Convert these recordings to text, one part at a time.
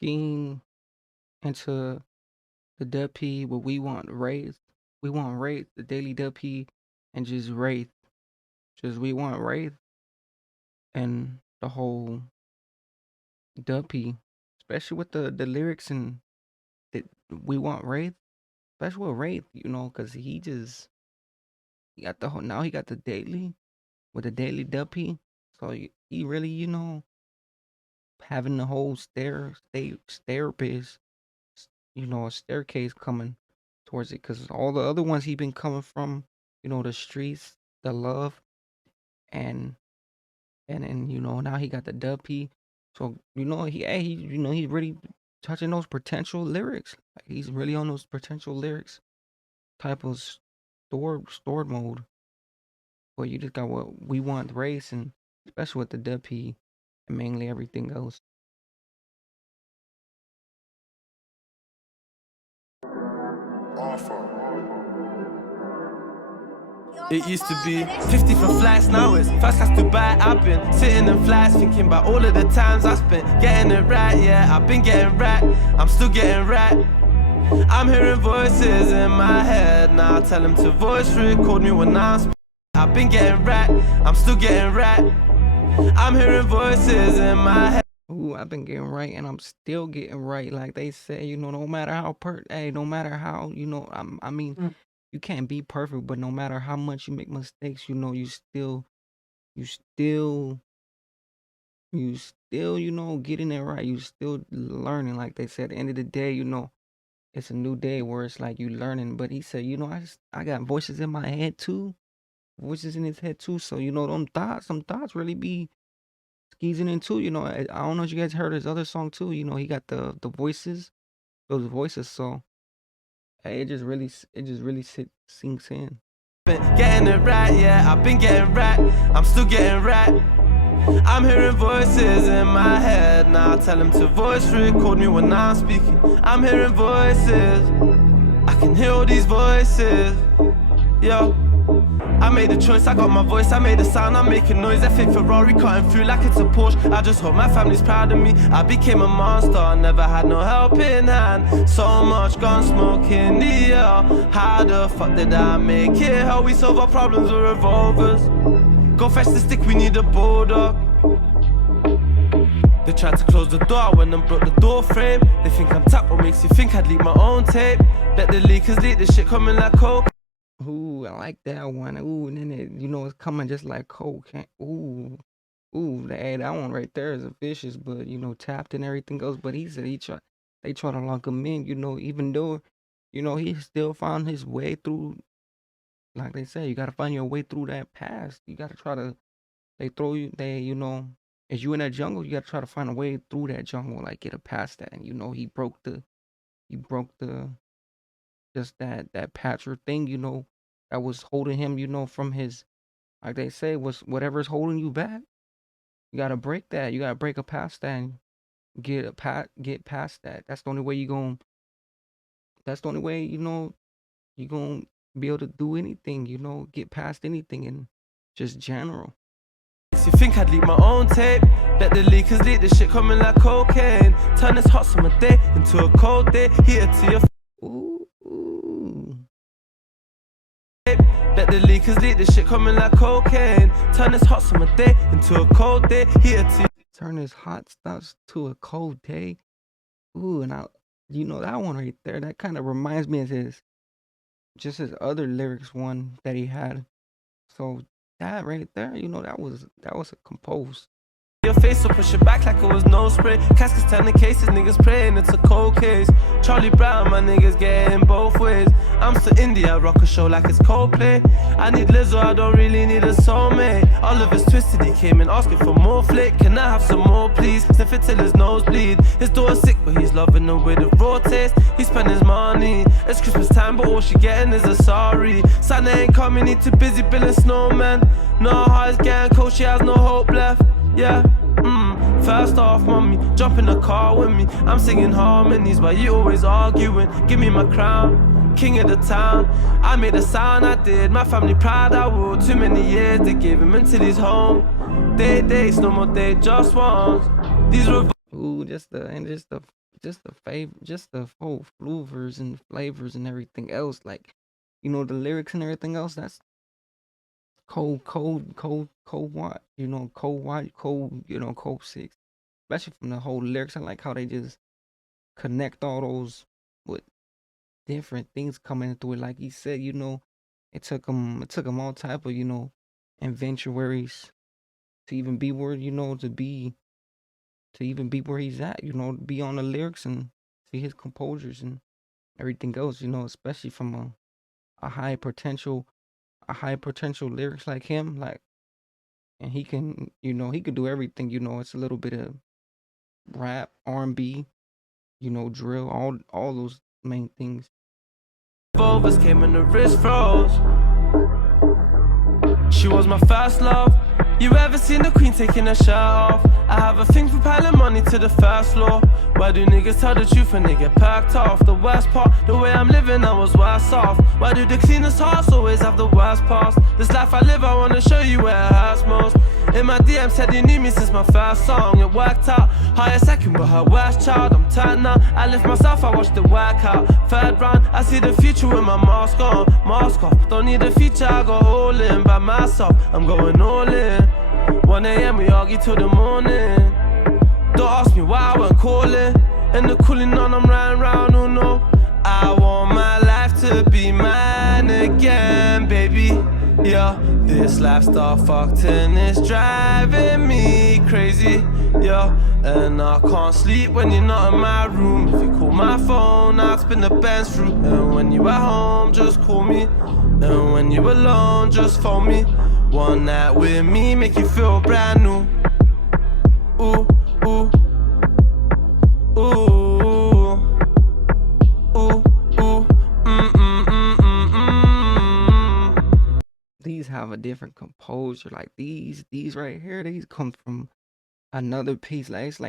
skiing into the Duppy, what we want Wraith. We want Wraith, the daily Duppy, and just Wraith. Just we want Wraith and the whole Duppy, especially with the lyrics and that we want Wraith, especially with Wraith, because he got the whole now he got the daily with the daily Duppy. So he really, having the whole staircase, a staircase coming towards it, because all the other ones he been coming from, the streets, the love, and then now he got the Duppy. So he's really touching those potential lyrics. Like, he's really on those potential lyrics type of stored mode. But you just got what we want race, and especially with the Duppy and mainly everything else. It used to be 50 for flights, now it's first class Dubai. I've been sitting in flights thinking about all of the times I spent getting it right. Yeah, I've been getting right, I'm still getting right. I'm hearing voices in my head now, I tell them to voice record me when I'm I've been getting right, I'm still getting right. I'm hearing voices in my head. Ooh, I've been getting right, and I'm still getting right. Like they say, no matter how no matter how, I mean, you can't be perfect, but no matter how much you make mistakes, you still, getting it right. You still learning. Like they said, at the end of the day, it's a new day where it's like you learning. But he said, I got voices in my head too, voices in his head too. So some thoughts really be skeezing in too. I don't know if you guys heard his other song too. He got the voices, those voices. So hey, it just really sinks in. Been getting it right, yeah, I've been getting right, I'm still getting right. I'm hearing voices in my head now, I tell them to voice record me when I'm speaking. I'm hearing voices, I can hear all these voices. Yo, I made a choice, I got my voice, I made a sound, I'm making noise. That fake Ferrari cutting through like it's a Porsche. I just hope my family's proud of me. I became a monster, never had no helping hand. So much gun smoke in the air. How the fuck did I make it? How we solve our problems with revolvers? Go fetch the stick, we need a bulldog. They tried to close the door when I broke the door frame. They think I'm tapped, what makes you think I'd leak my own tape? Let the leakers leak, this shit coming like coke. Ooh, I like that one. Ooh, and then it's coming just like coke. Ooh, that one right there is a vicious, but tapped and everything else. But he said they try to lock him in. Even though, he still found his way through. Like they say, you gotta find your way through that past. You gotta try to. They throw you. As you in that jungle, you gotta try to find a way through that jungle, like get a past that. And he broke the just that patcher thing, that was holding him, from his, like they say, was whatever's holding you back. You gotta break that. You gotta break a past that and get past that. That's the only way That's the only way you gonna be able to do anything. Get past anything in just general. You think I'd leak my own tape? Let the leakers leak, this shit coming like cocaine. Turn this hot summer day into a cold day. Heater to your Ooh. Let the leakers leak, this shit coming like cocaine. Turn this hot summer day into a cold day. Heater to turn this hot stuff to a cold day. Ooh, and that one right there, that kind of reminds me of his other lyrics one that he had. So that right there, that was a composed. your face, so push it back like it was no spray. Caskets turning cases, niggas praying it's a cold case. Charlie Brown, my niggas getting both ways. I'm still India, rock a show like it's Coldplay. I need Lizzo, I don't really need a soulmate. All of it's twisted, he came in asking for more flick. Can I have some more, please? Sniff it till his nose bleed. His daughter's sick, but he's loving the way the raw taste. He spent his money. It's Christmas time, but all she getting is a sorry. Santa ain't coming, he too busy building snowman. No how it's getting cold, she has no hope left. Yeah, first off, mommy, jump in the car with me. I'm singing harmonies, but you always arguing. Give me my crown, king of the town. I made a sound, I did. My family proud, I would. Too many years, they gave him until he's home. Days, no more day, just once. These ooh, just the just the whole flavors and everything else. Like, the lyrics and everything else. That's cold what? Cold white, cold six. Especially from the whole lyrics. I like how they just connect all those with different things coming into it. Like he said, it took him all type of, adventuaries to even be where, to even be where he's at, be on the lyrics and see his composures and everything else, especially from a high potential lyrics like him, like, and he could do everything, it's a little bit of rap, R&B, drill, all those main things. Both of us came and the wrist froze. She was my first love. You ever seen the queen taking her shirt off? I have a thing for piling money to the first floor. Why do niggas tell the truth and they get perked off? The worst part, the way I'm living, I was worse off. Why do the cleanest hearts always have the worst past? This life I live, I wanna show you where it hurts most. In my DM said he knew me since my first song. It worked out, highest second but her worst child. I'm turned now, I lift myself, I watched it work out. Third round, I see the future with my mask on. Mask off, don't need a feature, I got all in by myself. I'm going all in. 1 a.m. we argue till the morning. Don't ask me why I weren't calling. And the cooling on, I'm riding round, oh no. I want my life to be mine again, baby. Yeah, this lifestyle fucked and it's driving me crazy. Yeah, and I can't sleep when you're not in my room. If you call my phone, I'll spin the Benz through. And when you at home, just call me. And when you alone, just phone me. One night with me, make you feel brand new. Ooh, ooh, ooh, ooh, ooh, These have a different composure. Like these right here, these come from another piece. Like it's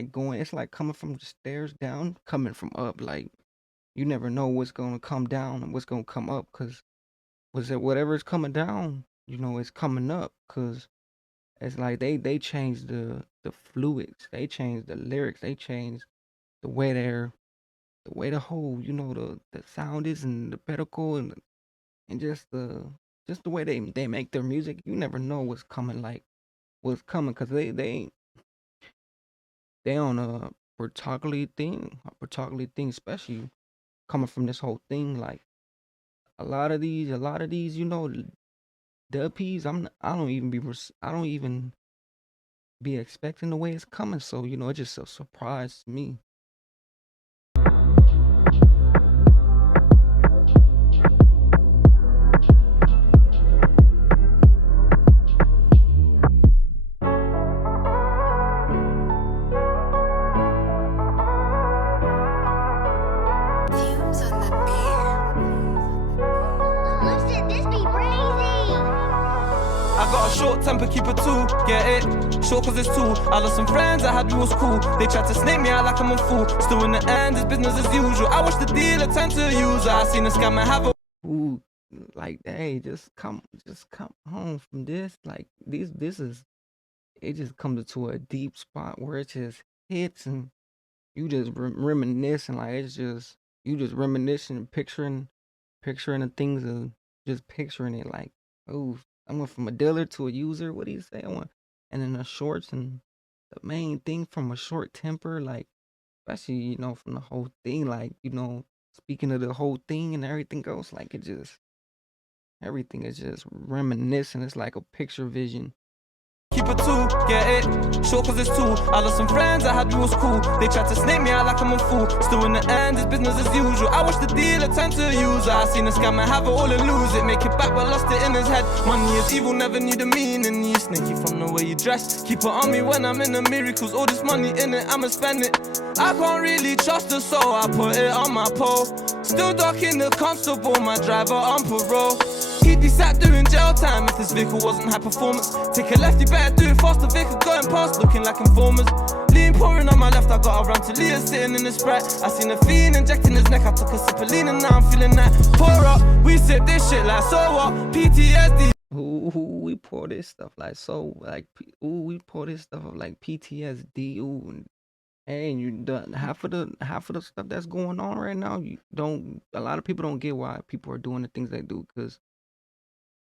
like coming from the stairs down, coming from up. Like you never know what's gonna come down and what's gonna come up. Cause was it whatever's coming down, it's coming up. Cause it's like they changed the fluids, they changed the lyrics, they changed the way the whole, the sound is and the pedicle and just the way they make their music. You never know what's coming, because they on a particularly thing, especially coming from this whole thing. Like a lot of these, Duppies, I don't even be expecting the way it's coming. So, it's just a surprise to me. Fumes on the beer. Listen, this be crazy. I got a short temper, keep it too, get it? Short cause it's two. I lost some friends, I had we was cool. They tried to snake me out like I'm a fool. Still in the end, it's business as usual. I watched the dealer tend to use her. I seen a scammer have a Ooh, like, hey, just come home from this. Like this is it just comes to a deep spot where it just hits, and you just reminiscing. Like it's just you just reminiscing, picturing the things of just picturing it. Like, oh, I went from a dealer to a user. What do you say? I went, and then the shorts, and the main thing from a short temper, like especially from the whole thing, like speaking of the whole thing and everything else, like everything is just reminiscent. It's like a picture vision. keep it two, get it? Short cause it's two. I lost some friends, I had we was cool. They tried to snake me out like I'm a fool. Still in the end, it's business as usual. I watched the dealer tend to use her. I seen a scammer have it all and lose it. Make it back but lost it in his head. Money is evil, never knew the meaning. You sneaky from the way you dress. Keep it on me when I'm in the miracles. All this money in it, I'ma spend it. I can't really trust her, so I put it on my pole. Still docking the constable, my driver on parole. He'd be sat doing jail time if this vehicle wasn't high performance. Take a left, you better do it faster. Vehicle going past, looking like informers. Lean pouring on my left, I got around to Leah sitting in the Sprite. I seen a fiend injecting his neck, I took a sip of lean and now I'm feeling that. Pour up, we sip this shit like so what? PTSD. Ooh, we pour this stuff like so, like, ooh, we pour this stuff up like PTSD. Ooh, Hey, you the half of the stuff that's going on right now, you don't a lot of people don't get why people are doing the things they do because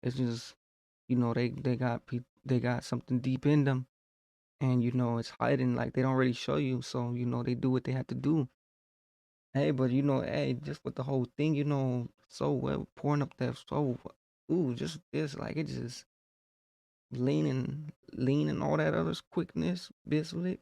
it's just they got something deep in them and it's hiding like they don't really show you so they do what they have to do. Hey, but hey, just with the whole thing, so well pouring up that so just this like it just leaning all that other quickness, biscuit.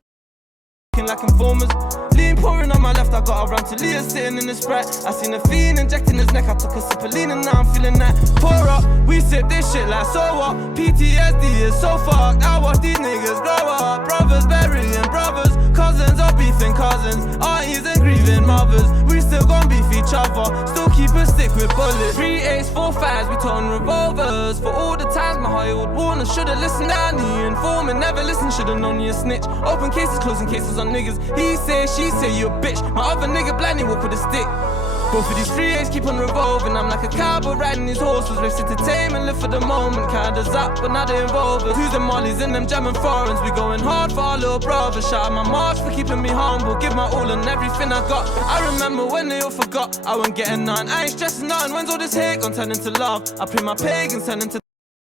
Like informers, lean pouring on my left. I got a run to Leah sitting in the Sprite. I seen a fiend injecting his neck. I took a sip of lean and now I'm feeling that. Pour up, we sip this shit like so what? PTSD is so fucked. I watch these niggas grow up. Brothers burying brothers, cousins are beefing cousins, aunties and grieving mothers. We still gon' beef each other, still keep a stick with bullets. 3 8s, 4 5s, we turn revolvers. For all the times my heart would warn us, should've listened down the informant. Never listened, should've known you a snitch. Open cases, closing cases on niggas. He say, she say, you a bitch. My other nigga blind, he walk with a stick. Both of these 3 8s keep on revolving. I'm like a cowboy riding his horse. Was race entertainment, live for the moment. Kinda's up, but now they involve us. Who's the mollies in them German foreigns? We going hard for our little brother. Shout out my march for keeping me humble. Give my all and everything I got. I remember when they all forgot. I wasn't getting none. I ain't stressing none. When's all this hate gonna turn into love? I pray my pagans turn into.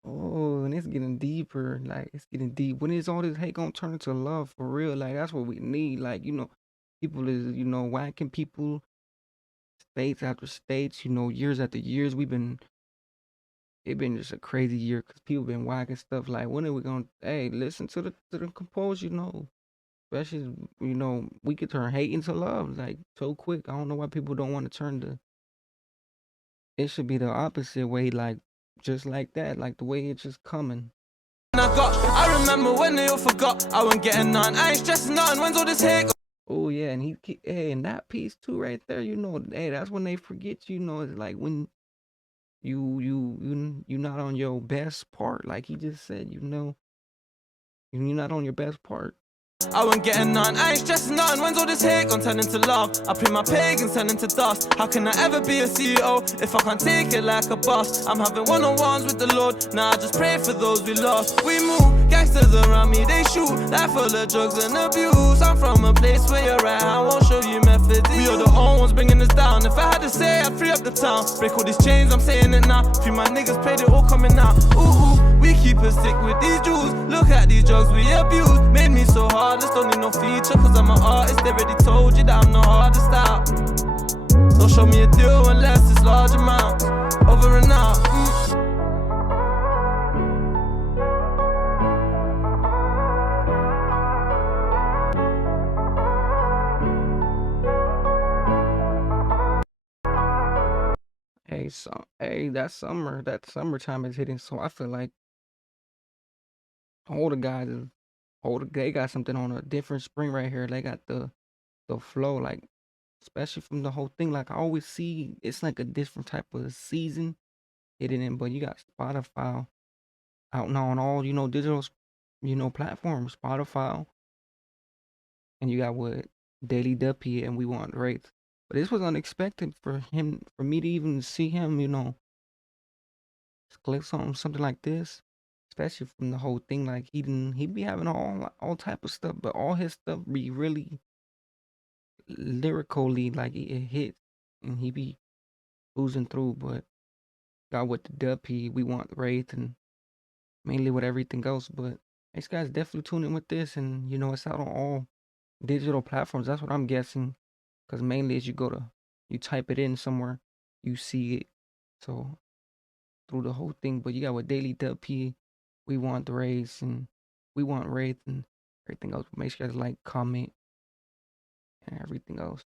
Oh, and it's getting deeper. Like it's getting deep. When is all this hate gonna turn into love for real? Like that's what we need. Like people is whacking people states after states. Years after years. It been just a crazy year because people been whacking stuff. Like when are we gonna? Hey, listen to the compose. Especially we could turn hate into love like so quick. I don't know why people don't want to turn the. It should be the opposite way. Like just like that. Like the way it's just coming. I remember when they all forgot. I wasn't getting none. I ain't stressing none. When's all this hate? Oh yeah, and hey, and that piece too right there. Hey, that's when they forget. It's like when you're not on your best part. Like he just said. You're not on your best part. I wasn't getting none, I ain't stressing none. When's all this hate gonna turn into love? I pray my pagans turn into dust. How can I ever be a CEO if I can't take it like a boss? I'm having one-on-ones with the Lord. Now I just pray for those we lost. We move, gangsters around me, they shoot. Life full of drugs and abuse. I'm from a place where you're at, I won't show you methods. We are the only ones bringing us down. If I had to say, I'd free up the town. Break all these chains, I'm saying it now. Free my niggas, pray they all coming out. Ooh, we keep it sick with these Jews. Look at these drugs we abuse. Made me so hard, this don't need no feature. Cause I'm an artist, they already told you that I'm the hardest out. Don't show me a deal unless it's large amounts. Over and out. Hey, that summertime is hitting. So I feel like older guys is older. They got something on a different spring right here. They got the flow, like especially from the whole thing. Like I always see, it's like a different type of season hitting in. But you got Spotify out now on all digital platforms. Spotify, and you got what Daily Duppy and We Want Wraiths. But this was unexpected for me to even see him. Click on something like this, especially from the whole thing. Like he be having all type of stuff, but all his stuff be really lyrically like it hits, and he be oozing through. But got with the Duppy, We Want Wraith, and mainly with everything else. But these guys definitely tune in with this, and it's out on all digital platforms. That's what I'm guessing, because mainly as you type it in somewhere, you see it. So through the whole thing. But you got with Daily Duppy, We Want the Race, and We Want Wraith, and everything else. Make sure you guys like, comment, and everything else.